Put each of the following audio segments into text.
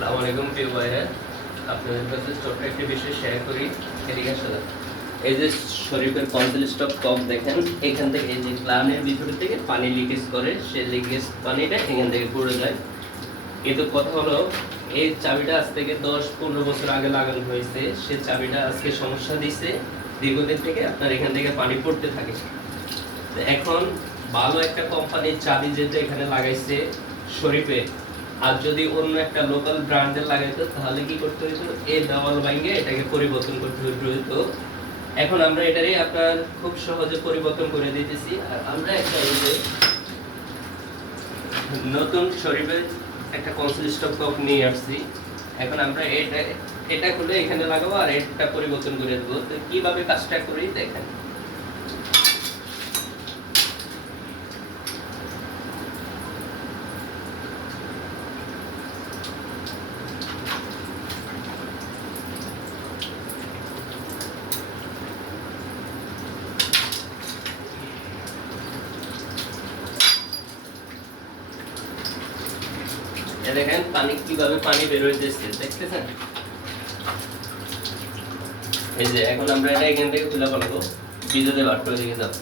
আসসালামু আলাইকুম প্রিয় ভাইরা, আপনাদের কাছে ছোট্ট একটি বিষয় শেয়ার করি। এদিকে আসলে এই যে শরীফের কনসিল স্টক কম দেখেন, এখান থেকে এই যে প্লানের ভিতরে থেকে পানি লিকেজ করে, সেই লিকেজ পানিটা এখান থেকে পড়ে যায়। কিন্তু কথা হলো, এই চাবিটা আজ থেকে 10-15 বছর আগে লাগানো হয়েছে, সেই চাবিটা আজকে সমস্যা দিচ্ছে। দীর্ঘদিন থেকে আপনার এখান থেকে পানি পড়তে থাকে। এখন ভালো একটা কোম্পানির চাবি যেটা এখানে লাগাইছে শরীফে, আর যদি অন্য একটা লোকাল ব্র্যান্ডের লাগাইতো তাহলে কি করতে হইতো, এই দেওয়াল ভাঙে এটাকে পরিবর্তন করতে হইতো। এখন আমরা এটারই আপনার খুব সহজে পরিবর্তন করে দিতেছি। আর আমরা একটা এই যে নতুন শরীফের একটা কনসিল স্টক কক নিয়ে আসছি। এখন আমরা এটা খুলে এখানে লাগাবো আর এটা পরিবর্তন করে দেবো। তো কিভাবে কাজটা করি দেখেন। দেখেন পানি কিভাবে পানি বের হইতেছে, দেখতেছেন? এই যে এখন আমরা এটা এখান থেকে তুলে ফেলবো, ভিডিওতে বার করে দিয়ে দাও।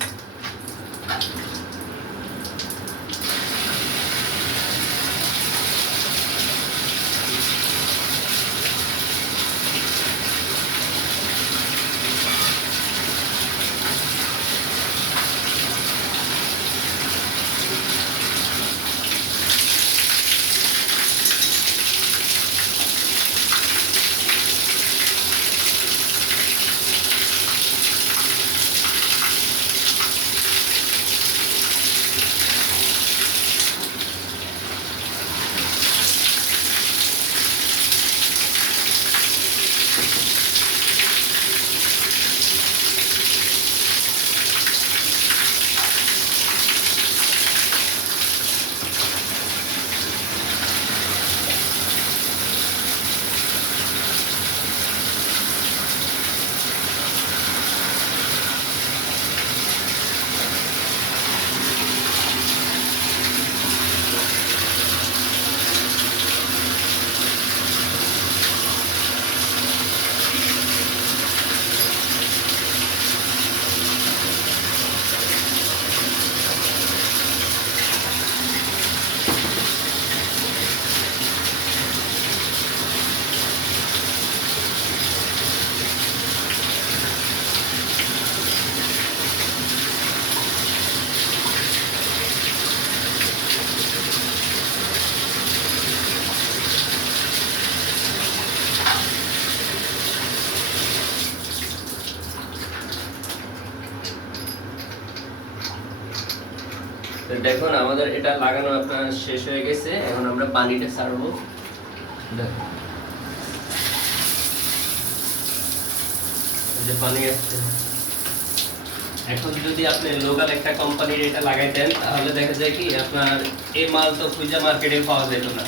দেখুন আমাদের এটা লাগানো আপনার শেষ হয়ে গেছে। এখন আমরা পানিটা ছাড়বো। যে পানি আসছে, এখন যদি আপনি লোকাল একটা কোম্পানির এটা লাগাইতেন তাহলে দেখা যায় কি আপনার এই মাল তো খুঁজে মার্কেটে পাওয়া যেত না।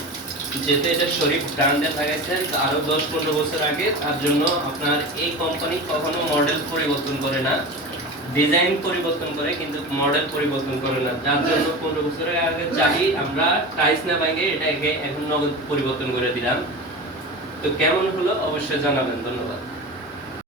যেহেতু এটা শরীফ ব্র্যান্ডে লাগাইছেন আরো 10-15 বছর আগে, তার জন্য আপনার এই কোম্পানি কখনো মডেল পরিবর্তন করে না, ডিজাইন পরিবর্তন করে কিন্তু মডেল পরিবর্তন করে না। যার জন্য 15 বছরের আগে চাবি আমরা টাইস না ভাঙে এটাকে এখন নগদ পরিবর্তন করে দিলাম। তো কেমন হলো অবশ্যই জানাবেন। ধন্যবাদ।